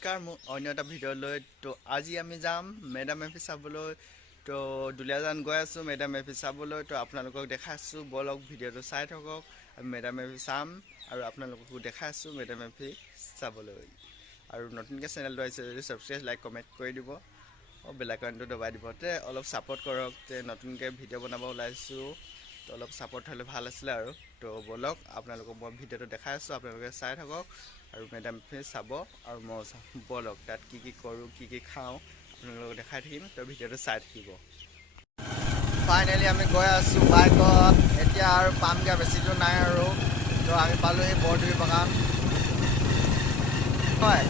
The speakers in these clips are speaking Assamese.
নমস্কাৰ মোৰ অন্য এটা ভিডিঅ'লৈ তো আজি আমি যাম মেডাম এফি চাবলৈ তো দুলীয়াজান গৈ আছোঁ মেডাম এফি চাবলৈ তো আপোনালোকক দেখাইছোঁ বলক ভিডিঅ'টো চাই থাকক আমি মেডাম এফি চাম আৰু আপোনালোককো দেখাইছোঁ মেডাম এফি চাবলৈ আৰু নতুনকৈ চেনেলটো আহিছে যদি ছাবস্ক্ৰাইব লাইক কমেণ্ট কৰি দিব আৰু বেল আইকনটো দবাই দিব তে অলপ ছাপোৰ্ট কৰক তে নতুনকৈ ভিডিঅ' বনাব ওলাইছোঁ তো অলপ ছাপোৰ্ট হ'লে ভাল আছিলে আৰু তো বলক আপোনালোকক মই ভিডিঅ'টো দেখাই আছোঁ আপোনালোকে চাই থাকক আৰু মেডাম এফি চাব আৰু মই চাম বলক তাত কি কৰোঁ কি খাওঁ আপোনালোকক দেখাই থাকিম তো ভিডিঅ'টো চাই থাকিব ফাইনেলি আমি গৈ আছোঁ বাইকত এতিয়া আৰু পামগৈ বেছি দূৰ নাই আৰু তো আমি পালোঁ এই বৰদুবি বাগান হয়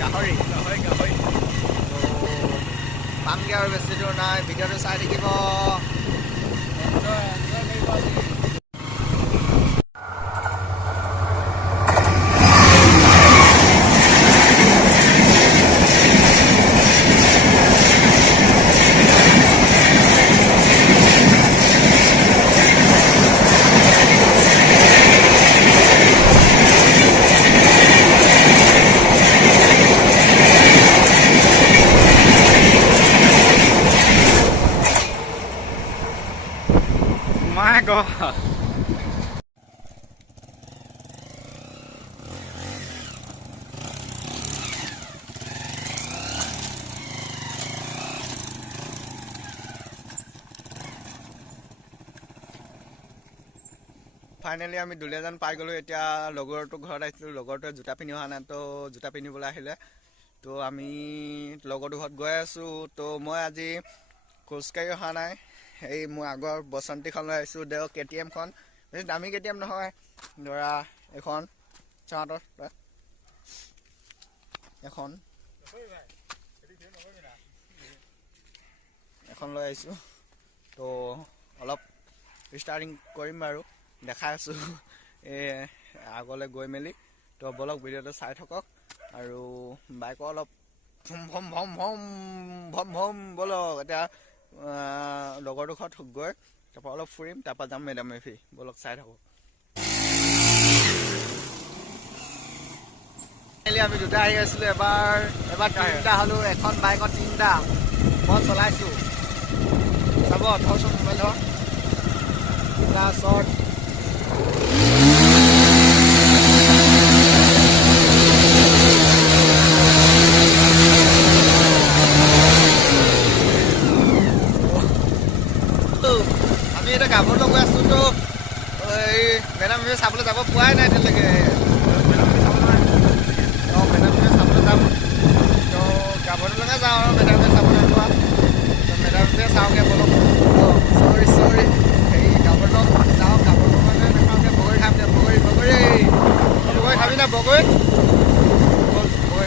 গাহৰি তো পামগৈ আৰু বেছি দূৰ নাই ভিডিঅ'টো চাই থাকিব My God. ফাইনেলি আমি দুলীয়াজান পাই গ'লোঁ এতিয়া লগৰটো ঘৰত আহিছিলোঁ লগৰটোৱে জোতা পিন্ধি অহা নাই তো জোতা পিন্ধিবলৈ আহিলে তো আমি লগৰটো ঘৰত গৈ আছোঁ তো মই আজি খোজকাঢ়ি অহা নাই এই মোৰ আগৰ বসন্তীখন লৈ আহিছোঁ দেও KTMখন বেছি দামী KTM নহয় ধৰা এখন চাওঁতৰ এখন লৈ আহিছোঁ তো অলপ ষ্টাৰ্টিং কৰিম বাৰু দেখাই আছোঁ এই আগলৈ গৈ মেলি তো বলক ভিডিঅ'টো চাই থাকক আৰু বাইকৰ অলপ ভম বলক এতিয়া লগৰটো ঘৰত গৈ তাৰপৰা অলপ ফুৰিম তাৰপৰা যাম মেডাম এফি বলক চাই থাকক আমি দুটা আহি আছিলোঁ এবাৰ তিনিটা হ'লোঁ এখন বাইকত তিনিটা মই চলাইছোঁ চাব থওঁচোন মোবাইলৰ শ্বৰ্ট আমি এতিয়া গাভৰু লগ গৈ আছোঁ তো এই মেডাম এফি চাবলৈ যাব পোৱাই নাই এতিয়ালৈকে মেডাম এফি চাবলৈ যাম তো গাভৰু লগে যাওঁ আৰু মেডাম এফি চাবলৈ পোৱা তো মেডাম এফিয়ে চাওঁগৈ বলক চৰি হেৰি গাভৰু লগ যাওঁ গাভৰু লগতে নাখাওঁগৈ বগৰী খাম দে বগৰী খাবি না বগৰী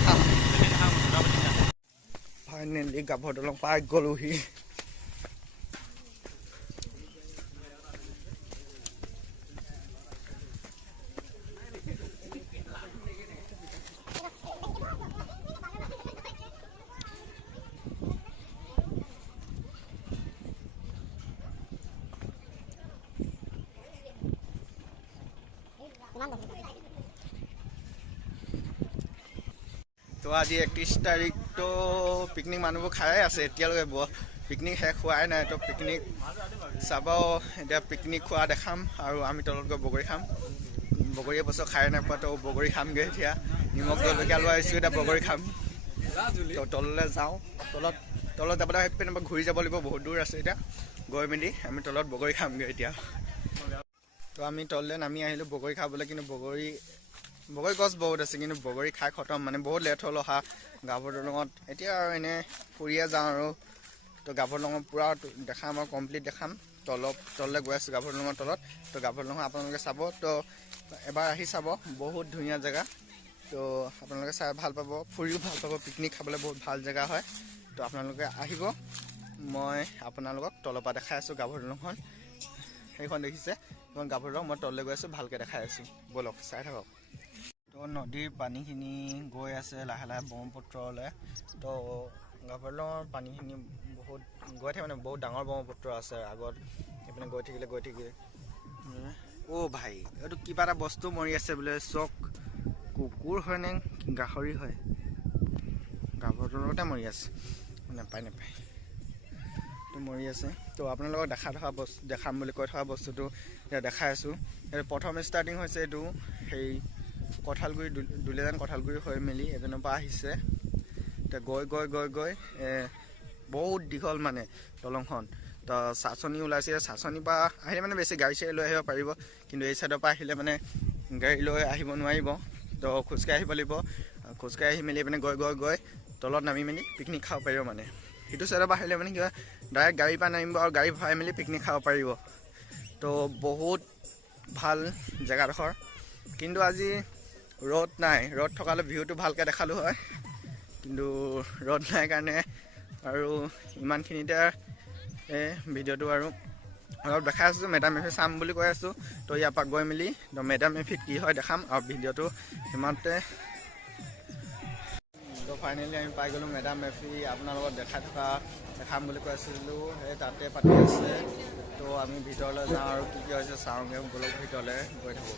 খাম ফাইনেলি গাভৰু দলং পাই গ'লোহি তো আজি 31 তাৰিখ তো পিকনিক মানুহবোৰ খাই আছে এতিয়ালৈকে পিকনিক শেষ হোৱাই নাই তো পিকনিক চাব এতিয়া পিকনিক খোৱা দেখাম আৰু আমি তলত গৈ বগৰী খাম বগৰী এবছৰ খাই নাপাওঁ তো বগৰী খামগৈ এতিয়া নিমখ জলকীয়া লৈ আহিছোঁ এতিয়া বগৰী খাম তো তললৈ যাওঁ তলত যাবলৈ সেইপিনে ঘূৰি যাব লাগিব বহুত দূৰ আছে এতিয়া গৈ মেলি আমি তলত বগৰী খামগৈ এতিয়া তো আমি তললৈ নামি আহিলোঁ বগৰী খাবলৈ কিন্তু বগৰী গছ বহুত আছে কিন্তু বগৰী খাই খতম মানে বহুত লেট হ'ল অহা গাভৰু দলঙত এতিয়া আৰু এনেই ফুৰিয়ে যাওঁ আৰু তো গাভৰু দলঙত পূৰা দেখাম আৰু কমপ্লিট দেখাম তললৈ গৈ আছোঁ গাভৰু দলঙৰ তলত তো গাভৰু দলং আপোনালোকে চাব তো এবাৰ আহি চাব বহুত ধুনীয়া জেগা তো আপোনালোকে চাই ভাল পাব ফুৰিও ভাল পাব পিকনিক খাবলৈ বহুত ভাল জেগা হয় তো আপোনালোকে আহিব মই আপোনালোকক তলৰ পৰা দেখাই আছোঁ গাভৰু দলংখন সেইখন দেখিছে সেইখন গাভৰু দলং মই তললৈ গৈ আছোঁ ভালকৈ দেখাই আছোঁ বলক চাই থাকক তো নদীৰ পানীখিনি গৈ আছে লাহে লাহে ব্ৰহ্মপুত্ৰলৈ তো গাভৰু দলঙৰ পানীখিনি বহুত গৈ থাকে মানে বহুত ডাঙৰ ব্ৰহ্মপুত্ৰ আছে আগত সেইপিনে গৈ থাকিলে অ' ভাই এইটো কিবা এটা বস্তু মৰি আছে বোলে চক কুকুৰ হয় নে গাহৰি হয় গাভৰুতে মৰি আছে নাপায় তো মৰি আছে তো আপোনালোকক দেখাম বুলি কৈ থকা বস্তুটো এতিয়া দেখাই আছোঁ প্ৰথম ষ্টাৰ্টিং হৈছে এইটো সেই কঁঠালগুৰি দুলীয়াজান কঁঠালগুৰি হৈ মেলি এজনৰ পৰা আহিছে এতিয়া গৈ বহুত দীঘল মানে দলংখন তো চাচনি ওলাইছে চাচনিৰ পৰা আহিলে মানে বেছি গাড়ী চাড়ী লৈ আহিব পাৰিব কিন্তু এই চাইডৰ পৰা আহিলে মানে গাড়ী লৈ আহিব নোৱাৰিব তো খোজকাঢ়ি আহিব লাগিব খোজকাঢ়ি আহি মেলি মানে গৈ তলত নামি মেলি পিকনিক খাব পাৰিব মানে সেইটো চাইডৰ পৰা আহিলে মানে কিবা ডাইৰেক্ট গাড়ীৰ পৰা নামিব আৰু গাড়ী ভৰাই মেলি পিকনিক খাব পাৰিব তো বহুত ভাল জেগাডোখৰ কিন্তু আজি ৰ'দ নাই ৰ'দ থকালে ভিউটো ভালকৈ দেখালোঁ হয় কিন্তু ৰ'দ নাই কাৰণে আৰু ইমানখিনিতে ভিডিঅ'টো আৰু অলপ দেখাই আছোঁ মেডাম মেফি চাম বুলি কৈ আছোঁ তো ইয়াৰ পৰা গৈ মেলি তো মেডাম মেফিত কি হয় দেখাম আৰু ভিডিঅ'টো সিমানতে তো ফাইনেলি আমি পাই গ'লোঁ মেডাম মেফি আপোনাৰ লগত দেখাম বুলি কৈ আছিলোঁ সেই তাতে পাতি আছে তো আমি ভিতৰলৈ যাওঁ আৰু কি হৈছে চাওঁগৈ বলক ভিতৰলৈ গৈ থাকোঁ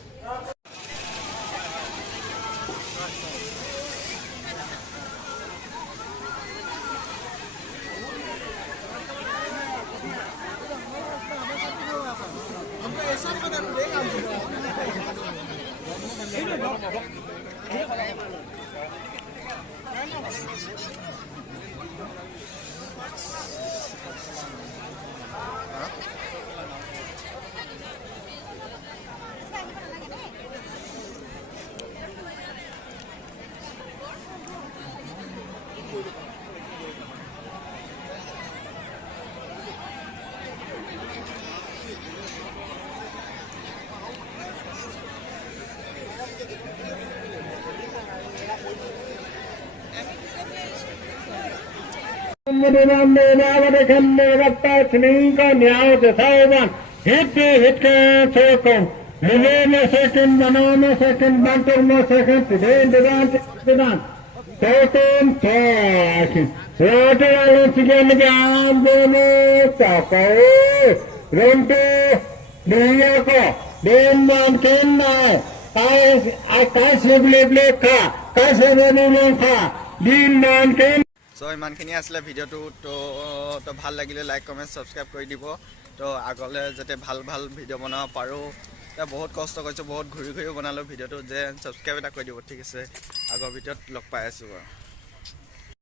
So ইমানখিনি আছিলে ভিডিঅ'টো তো ভাল লাগিলে লাইক কমেণ্ট ছাবস্ক্ৰাইব কৰি দিব তো আগলৈ যাতে ভাল ভিডিঅ' বনাব পাৰোঁ এতিয়া বহুত কষ্ট কৰিছোঁ বহুত ঘূৰি বনালোঁ ভিডিঅ'টো যে ছাবস্ক্ৰাইব এটা কৰি দিব ঠিক আছে আগৰ ভিডিঅ'ত লগ পাই আছোঁ বাৰু